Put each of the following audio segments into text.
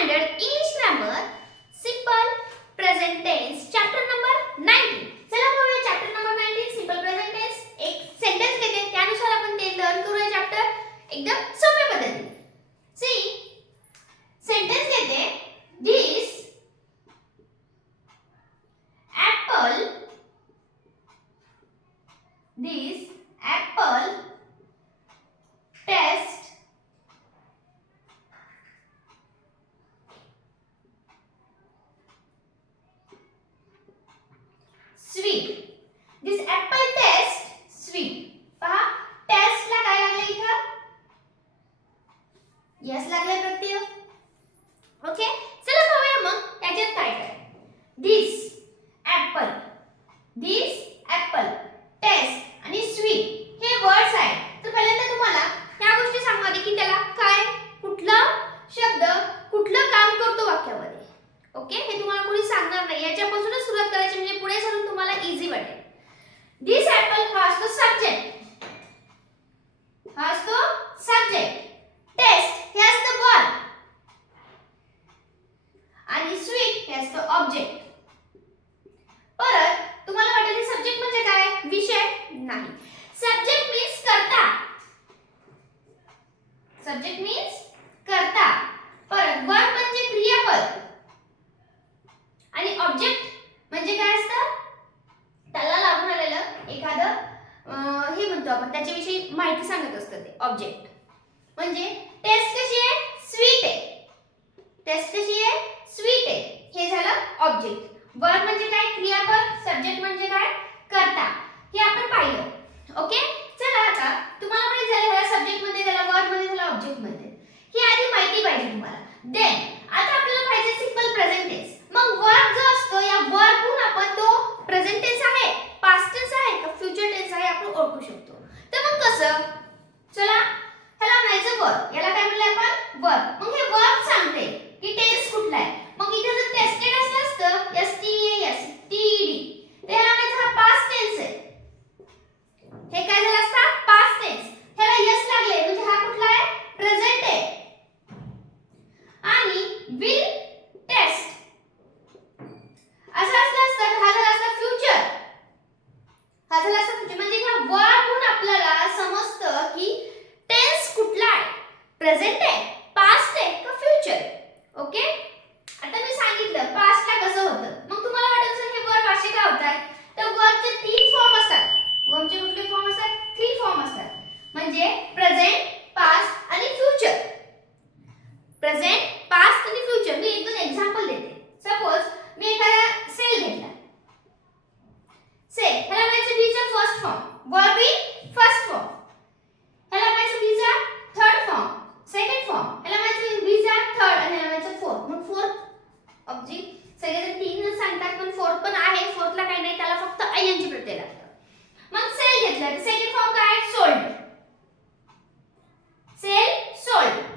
standard English grammar simple present tense chapter number 19. चला बघूया chapter number 19 simple present tense. एक sentence घेते त्यानुसार आपण ते लर्न करूया चॅप्टर एकदम सोप्या पद्धतीने. सी सेंटेन्स घेते this apple test sweet. This apple test sweet. पहा टेस्ट ला काय लागले इथं यस लागले प्रत्यय. ओके चला पाहूया मग त्याच्यात काय काय. this apple टेस्ट आणि स्वीट हे वर्ड्स आहेत. तर पहिल्यांदा तुम्हाला त्या गोष्टी सांगणार की त्याला काय कुठला शब्द कुठलं काम करतो वाक्यामध्ये. ओके हे तुम्हाला कोणी सांगणार नाही. याच्यापासूनच सुरुवात करायची म्हणजे पुढे सरून तुम्हाला इझी वाटेल. This apple has the subject. Test has the verb. आणि sweet has the object. परत तुम्हाला वाटेल की सब्जेक्ट म्हणजे काय विषय नाही. सब्जेक्ट मीन्स कर्ता. परत वर्ब म्हणजे क्रियापद आणि ऑब्जेक्ट म्हणजे काय असतं त्याला लागून आलेलं एखादं हे म्हणतो आपण त्याच्याविषयी माहिती सांगत असतं ते ऑब्जेक्ट. म्हणजे टेस्ट कशी आहे स्वीट आहे हे झालं ऑब्जेक्ट. वर्ब म्हणजे काय क्रियापद, सब्जेक्ट म्हणजे काय कर्ता. हे आपण पाहिलं. ओके चला आता तुम्हाला माहिती झालं ह्या सब्जेक्ट मध्ये त्याला वर्ब मध्ये त्याला ऑब्जेक्ट मध्ये ही आधी माहिती पाहिजे तुम्हाला. देन आता आपल्याला पाहिजे सिंपल प्रेझेंट टेन्स. मग वर्ब जो असतो या वर्बहून आपण तो प्रेझेंट टेन्स आहे पास्ट टेन्स आहे का फ्युचर टेन्स आहे आपण ओळखू शकतो. तर मग कसं चला ह्याला म्हणायचं वर्ब. याला काय म्हणलं आपण वर्ब. मग हे वर्ब सांगते की टेन्स कुठला आहे. मग इथे जर टेस्टेड असलं असतं STED तर ह्याला म्हणायचं हा पास्ट टेन्स आहे. हे काय झालं असतं पास्ट टेन्स. ह्याला यस लागले म्हणजे हा कुठला आहे प्रेझेंट आहे. आणि विल टेस्ट असं असलं असतं हा झाला असता फ्युचर. म्हणजे ह्या वर्बहून आपल्याला समजतं की टेन्स कुठला आहे प्रेझेंट आहे पास्ट आहे का फ्युचर आहे. ओके आता मी सांगितलं पास्टला कसं होतं. मग तुम्हाला वाटत असेल हे वर्ब असे का होतात. तर वर्बचे 3 फॉर्म असतात. वर्बचे कुठले फॉर्म असतात 3 फॉर्म असतात. म्हणजे प्रेझेंट पास्ट आणि फ्युचर. प्रेझेंट पास्ट आणि फ्युचर. मी एक दोन एक्झाम्पल देते. सपोज मी एखादा सेल घेतला. सेल ह्याला म्हणायचं बी चा first form verb in first form. ह्याला म्हणायचं बी चा थर्ड फॉर्म सेकंड फॉर्म. ह्याला म्हणायचं बी चा थर्ड आणि ह्याला म्हणायचं फोर्थ. मग फोर्थ ऑब्जेक्ट सगळेजण 3 सांगतात पण फोर्थ पण आहे. फोर्थला काही नाही त्याला फक्त आयएनजी प्रत्यय लागतं. मग सेल घेतला तर सेकंड फॉर्म काय सोल्ड.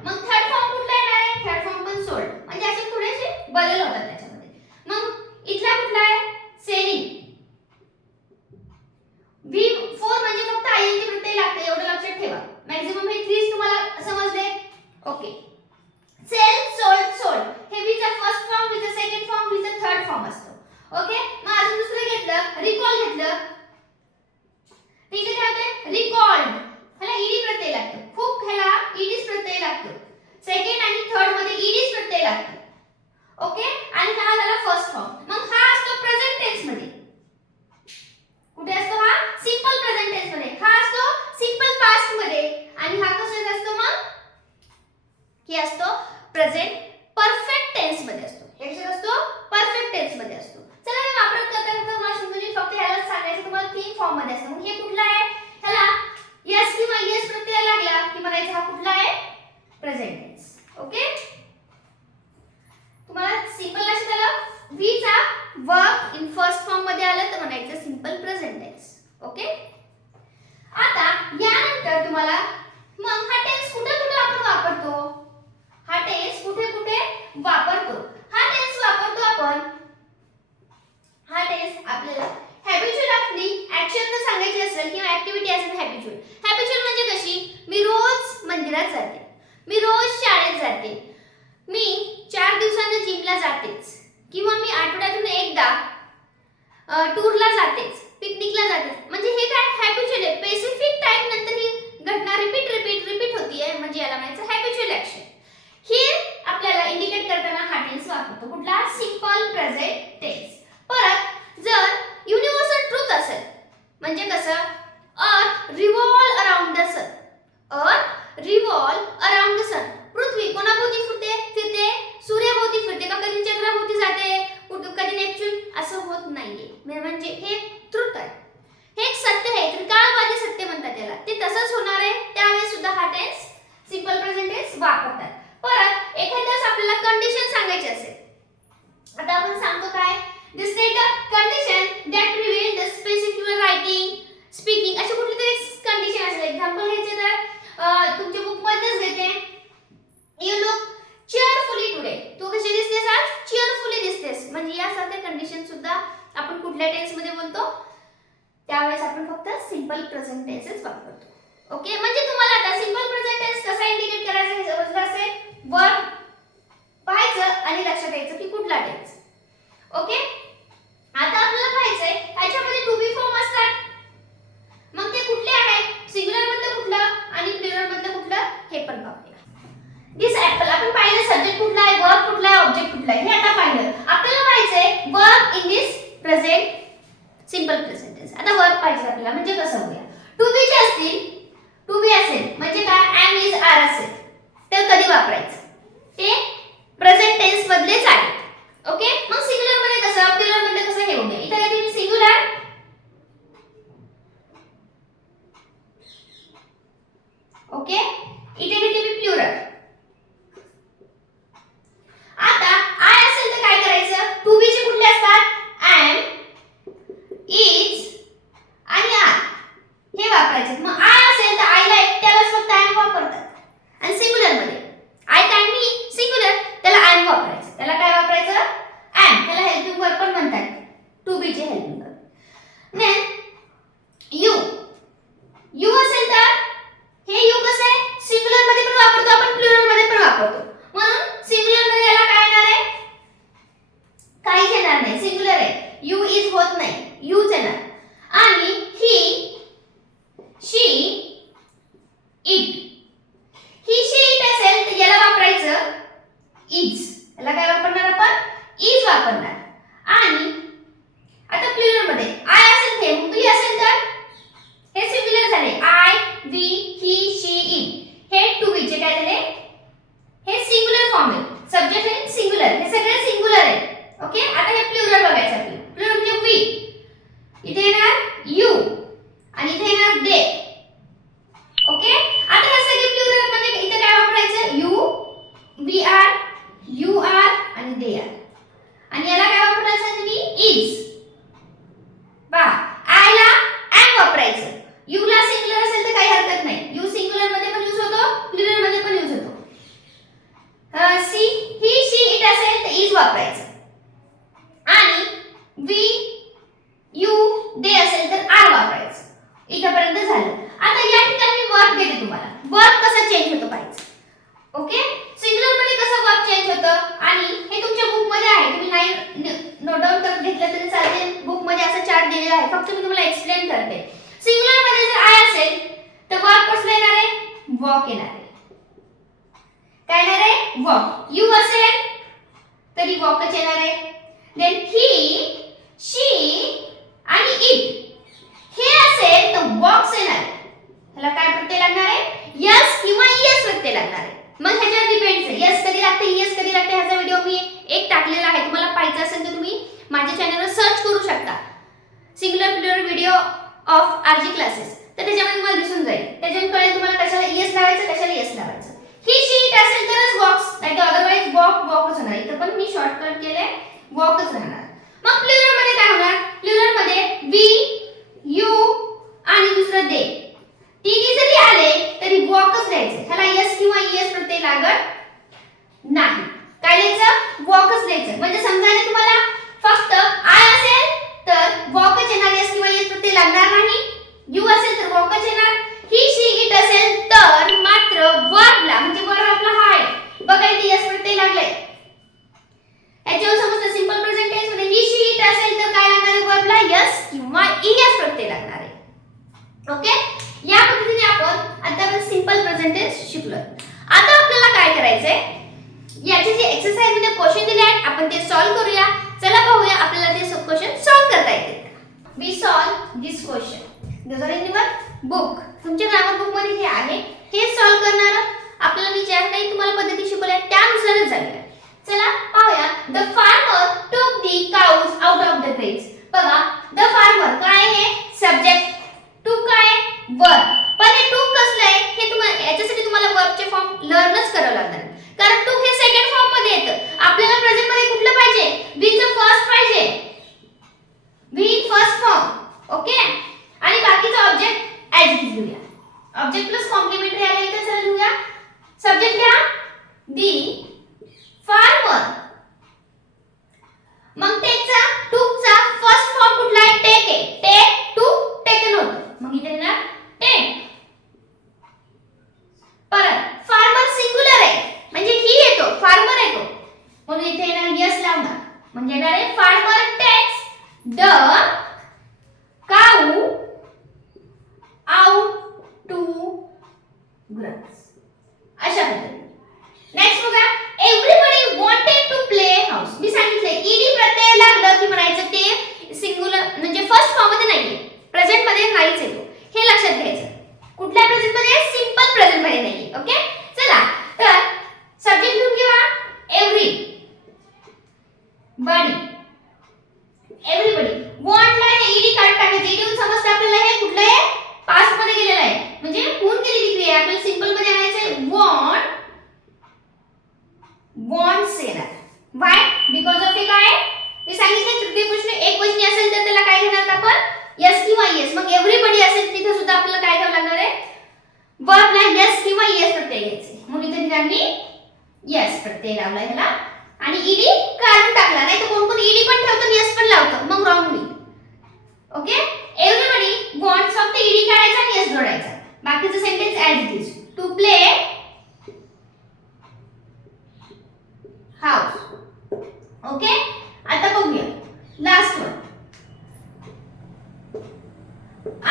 मग थर्ड फॉर्म कुठला येणार आहे थर्ड फॉर्म पण सोल्ड. म्हणजे असे थोडेसे बदल होतात त्याच्यामध्ये. मग इथला कुठला आहे सेलिंग. V4 म्हणजे फक्त आयएनजी प्रत्यय लागते एवढं लक्षात ठेवा. मॅक्सिमम हे 3 तुम्हाला समजले. ओके सेल सोल्ड हे V चा फर्स्ट फॉर्म V चा सेकंड फॉर्म V चा थर्ड फॉर्म असतो. ओके मग अजून दुसरं घेतलं रिकॉल घेतलं. ठीक आहे काय होते रिकॉल्ड. ह्याला ईडी प्रत्यय लागतो. खूप ह्याला ईडीच प्रत्यय लागतो. सेकंड आणि थर्ड मध्ये ईडीच प्रत्यय लागतो. ओके आणि हा झाला फर्स्ट फॉर्म. मग हा असतो प्रेझेंट टेन्स मध्ये. कुठे असतो हा सिंपल प्रेझेंट टेन्स मध्ये. हा असतो सिंपल पास्ट मध्ये. आणि हा कशात असतो मग हे असतो प्रेझेंट परफेक्ट टेन्स मध्ये असतो. हे कशात असतो परफेक्ट टेन्स मध्ये असतो. चला हे वापरत करता तुम्हाला समजून फक्त ह्याला सांगायचं तुम्हाला 3 फॉर्म मध्ये असतं. मग हे कुठला आहे ह्याला यस किंवा यस प्रत्यय लागला की म्हणायचं हा कुठला आहे प्रेझेंट टेन्स. ओके तुम्हाला सिंपल लक्षात आलं. V चा वर्ब इन फर्स्ट फॉर्म मध्ये आलं तर म्हणायचं सिंपल प्रेझेंट टेन्स. ओके आता यानंतर तुम्हाला मग हा टेन्स कुठे कुठे आपण वापरतो. हा टेन्स कुठे टेन्स वापरतात. परत एखाद्यास आपल्याला कंडिशन सांगायची असेल, आता आपण सांगतो काय, the state of condition that prevent the specific writing speaking, अशी कुठली तरी कंडिशन असेल. एक्झाम्पल घ्यायचे तर तुमच्या बुक मध्येच घेते, you look cheerfully today, तू कशी दिसतेस आज, cheerfully दिसतेस. म्हणजे यासारख्या कंडिशन सुद्धा आपण कुठल्या टेन्स मध्ये बोलतो, त्यावेळेस आपण फक्त सिंपल प्रेझेंट टेन्सच वापरतो. ओके, म्हणजे तुम्हाला आता सिंपल प्रेझेंट टेन्स कसा इंडिकेट करायचा हे समजलं असेल. वर्ब पाहायचं आणि लक्षात यायचं की कुठला टेन्स. ओके, आता आपल्याला पाहायचंय ह्याच्यामध्ये टू बी फॉर्म असतात, मग ते कुठले आहेत, सिंग्युलर मधलं कुठलं आणि प्लुरल मधलं कुठलं हे पण पाहूया. दिस ऍपल आपण पाहिलं सब्जेक्ट कुठला आहे, वर्ब कुठला आहे, ऑब्जेक्ट कुठला आहे हे आता पाहिलं. आपल्याला पाहायचंय verb in this present simple present tense. आता वर्ब पाहिजे आपल्याला, म्हणजे कसं होऊया, टू बी चे असतील, टू बी असेल म्हणजे काय, एम इज आर असेल तर कधी वापरायचं, ते प्रेझेंट टेन्स मधलेच आहे. ओके, मग सिंग्युलर मध्ये कसं, प्लुरल मध्ये कसं हे होऊया. इथे कधी मी सिंग्युलर, ओके, इथे किती मी प्लुरल. आता आय असेल तर काय करायचं, टू बी चे कुठले असतात, एम, इज आणि आर हे वापरायचे. मग आय असेल तर आयला एकट्यालाच फक्त एम वापरतात, आणि सिंग्युलर मध्ये आय काय मी सिंग्युलर त्याला एम वापरायचं. त्याला काय वापरायचं, एम. त्याला हेल्पिंग वर्ब पण म्हणतात, टू बी चे helping verb. Then you, you असेल तर हे यू कसं आहे, सिंग्युलर मध्ये पण वापरतो आपण, प्लुरल मध्ये पण वापरतो. म्हणून सिंग्युलर मध्ये याला काय येणार आहे, काहीच येणार नाही, सिंग्युलर आहे. यू इज होत नाही, यूच येणार. आणि ही, she, it, he she it असेल तर याला वापरायचं इज. याला काय वापरणार आपण, इज वापरणार. आणि आता प्लुरल मध्ये आय असेल ते, वी असेल तर हे सिंग्युलर झाले, I, we, he, she, it. हे टू बी चे काय झाले, हे सिंग्युलर फॉर्म आहे, सब्जेक्ट आहे सिंग्युलर, हे सगळे सिंग्युलर आहे. ओके, आता हे प्लुरल बघायचं आपल्याला. प्लुरल म्हणजे वी, इथे येणार यू आणि इथे येणार दे. ओके, आता हे सगळे प्लुरल म्हणजे इथे काय वापरायचं, you, we are, you are आणि दे आर. आणि याला काय वापरायचं तुम्ही, इज. बा आयला एम वापरायचं, यू ला सिंग्युलर असेल तर काही हरकत नाही, यू सिंग्युलर मध्ये पण यूज होतो, प्लुरल मध्ये पण यूज होतो. सी, ही, शी, इट असेल तर इज वापरायचं. आणि वी, यू, दे असेल तर आर वापरायचं. इथपर्यंत झालं. आता या ठिकाणी मी वर्ब देते तुम्हाला, वर्ब कसा चेंज होतो पाहायचं. ओके, सिंग्युलर मध्ये कसं वर्ब चेंज होतं आणि हे तुमच्या बुक मध्ये आहे, तुम्ही नाही नोट डाउन करून घेतलं तरी चालते, बुक मध्ये असं चार्ट दिलेला आहे, फक्त मी तुम्हाला एक्सप्लेन करते. सिंग्युलर मध्ये जर आय असेल तर वर्ब कसं येणार आहे, वॉक येणार आहे. काय येणार आहे, वॉक. यू असेल तरी वॉकच येणार आहे. देन ही, शी आणि इट हे असेल तर वॉक्स येणार आहे. ह्याला काय प्रत्यय लागणार आहे, यस किंवा यस प्रत्यय लागणार आहे. मग ह्याच्यावर डिपेंड्स आहे, यस कधी लागते, यस कधी लागते. ह्याचा व्हिडिओ मी एक टाकलेला आहे, तुम्हाला पाहायचं असेल तर तुम्ही माझ्या चॅनलवर सर्च करू शकता, singular plural video of RG classes. तर त्याच्यामध्ये मला दिसून जाईल, त्याच्यात कळेल तुम्हाला कशाला यस लावायचं, कशाला यस लावायचं. ही, शी, इट असेल तरच वॉक्स, नाही तर अदरवाइज वॉक, वॉकच होणार. इथं पण मी शॉर्टकट केले, वॉकच राहणार. मग प्लुरल मध्ये काय होणार, प्लुरल मध्ये वी, यू आणि दुसरं दे, तिन्ही जरी आले तरी वॉकच द्यायचं. ह्याला यस किंवा यस प्रत्यय लागत नाही. काय द्यायचं, वॉकच द्यायचं. म्हणजे समजायला तुम्हाला फक्त आय असेल तर वॉकच येणार, यस किंवा यस प्रत्यय लागणार नाही. यू असेल तर वॉकच येणार. ही, शी, इट असेल तर मात्र वर्बला, म्हणजे वर्ब आपला हा आहे बघा, इथे यस प्रत्यय लागलाय. याच्यावर समजतं सिंपल प्रेझेंट टेन्स मध्ये ही, शी, इट असेल तर काय लागणार आहे, वर्बला यस किंवा इएस प्रत्यय लागणार आहे. ओके, या पद्धतीने आपण आता सिंपल प्रेझेंट टेन्स शिकलो. आता आपल्याला काय करायचंय, याचे जे एक्सरसाइज मध्ये क्वेश्चन दिले आहेत आपण ते सॉल्व्ह करूया. चला पाहूया आपल्याला ते क्वेश्चन सॉल्व्ह करता येतील का. We solve this question. This are in your book, तुमच्या ग्रामर बुक मध्ये हे आहे. हे सॉल्व्ह करणार आपल्याला मी ज्या काही तुम्हाला पद्धती शिकवल्या त्यानुसारच झाले. चला पाहूया. The farmer took the cows out of the graves. बघा, द फार्मर काय आहे, सब्जेक्ट, टूक काय, वर्ब. पण हे टूक कसलं आहे हे तुम्हाला, याच्यासाठी तुम्हाला वर्बचे फॉर्म लर्नच करावं ठेवावं लागणार आहे. कारण टू हे सेकंड फॉर्म मध्ये येतं. आपल्याला प्रेझेंट मध्ये कुठलं पाहिजे? बी चं फर्स्ट पाहिजे. Be in first form. Okay. आणि बाकीचा ऑब्जेक्ट ऍज इट इज लिहूया. ऑब्जेक्ट प्लस कॉम्प्लिमेंटरी आला इथे. चला लिहूया. सब्जेक्ट लिहा दी फार्मर. मग टेकचा टूकचा फर्स्ट फॉर्म कुठला आहे? टेक आहे. टेक टू टेकन होतं. मग इथे येणार टेक. परत फार्मर सिंग्युलर आहे म्हणजे ही येतो, फार्मर येतो, म्हणून इथे येणार यस लावणार. म्हणजे येणार आहे farmer takes the cow out to grass. अशा पद्धतीने. नेक्स्ट बघा. Everybody wanted to play house. मी सांगितले ईडी प्रत्यय लागलं की म्हणायचं ते सिंग्युलर म्हणजे फर्स्ट फॉर्म मध्ये नाहीये, प्रेझेंट मध्ये नाहीच येतो. हे लक्षात घ्यायचं. कुठल्या प्रेझेंट मध्ये? सिंपल प्रेझेंट मध्ये नाहीये. ओके. चला तर सब्जेक्ट लिहून घ्या एव्हरी बडी. एव्हरीबडी वॉन्ट ला हे ईडी काढून टाकायचं. ईडी समजतं आपल्याला हे कुठलं आहे? पास्ट मध्ये गेलेलं आहे म्हणजे होऊन गेलेली क्रिया. आपल्याला सिंपल मध्ये आणायचं वॉन्ट. वॉन्ट्स येणार. व्हाय? बिकॉज ऑफ हे काय? मी सांगितलं तृतीय पुरुष एकवचनी असेल तर त्याला काय घेणार आपण? यस किंवा येस. मग एव्हरीबडी असेल तिथे सुद्धा आपल्याला काय घ्यावं लागणार आहे? वर्बला यस किंवा येस प्रत्यय घ्यायचे. म्हणून इथे दिला मी यस प्रत्यय लावला ह्याला आणि ईडी काढून टाकला. नाही तर कोण कोण ईडी पण ठेवतं आणि यस पण लावतं, मग रॉंग होईल. ओके. एव्हरीबडी वॉन्ट्स फक्त ईडी काढायचा आणि यस जोडायचा. बाकीचं sentence as it is. To play house. Okay. आता बघूया last one.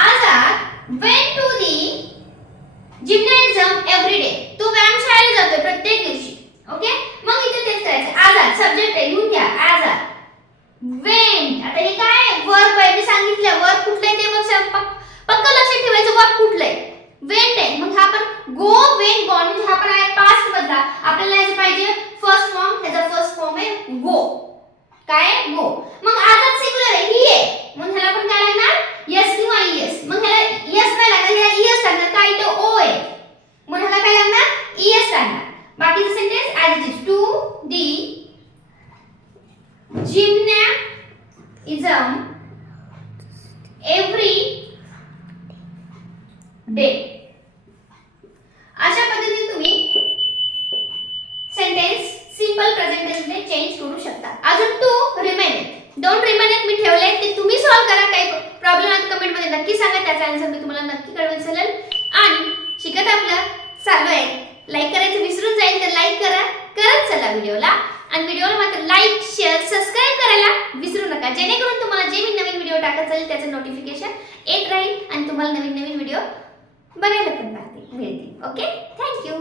Azad went to the gymnasium every day. तो व्यायाम शाळेला जातोय प्रत्येक दिवशी. ओके. मग इथे तेच करायचं. आझाद सब्जेक्ट आहे लिहून घ्या. आझाद वेंट. आता हे काय वर्ब आहे? मी सांगितलं वर्ब कुठलं आहे ते पक्का लक्षात ठेवायचं. वर्ब कुठलं आहे? वेंट आहे. मग हा पण गो वेंट गॉन म्हणजे हा पण आहे पास्ट मधला. आपल्याला याचं पाहिजे फर्स्ट फॉर्म. त्याचा फर्स्ट फॉर्म आहे गो. काय? गो. मग आझाद सिंग्युलर आहे, ही आहे, म्हणून ह्याला पण काय लागणार? यस किंवा ईएस. मग ह्याला यस नाही लागणार, ह्याला ईएस लागणार. काय इथे ओ आहे म्हणून ह्याला काय लागणार? ईएस लागणार. बाकीचं sentence as it is. To the gymnasium every day. अशा पद्धतीने तुम्ही सेंटेन्स सिंपल प्रेझेंट टेन्स मध्ये चेंज करू शकता. अजून टू रिमेनिंग. दोन रिमेनिंग मी ठेवले ते तुम्ही सॉल्व्ह करा. काही प्रॉब्लेम आहे कमेंट मध्ये नक्की सांगा. त्याचा आन्सर मी तुम्हाला नक्की कळवेल. चालेल. आणि शिकत आपलं चालू आहे. लाईक करायचं विसरून जाईल तर लाईक करा. करत चला व्हिडिओला. आणि व्हिडिओला मात्र लाईक शेअर सबस्क्राइब करायला विसरू नका, जेणेकरून तुम्हाला जे मी नवीन व्हिडिओ टाकत जाईल त्याचं नोटिफिकेशन येत राहील आणि तुम्हाला नवीन नवीन व्हिडिओ बघायला पण मिळतील. ओके. थँक्यू.